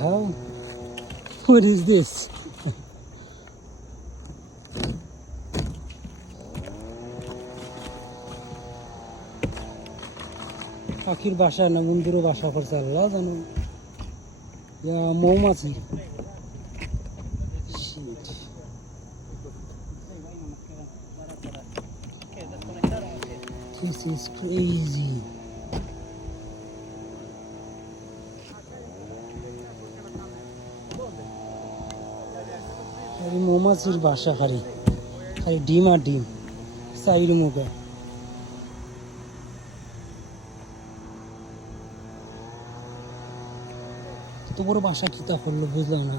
hell? What is this? পাখির বাসা না মন্দিরও বাসা করছে আল্লাহ জানো। মৌমাছি। This is crazy. মৌমাছির বাসা খালি খালি ডিম আর ডিম সাইড মুখে। এত বড় বাসা কিতা করলো বুঝলাম না।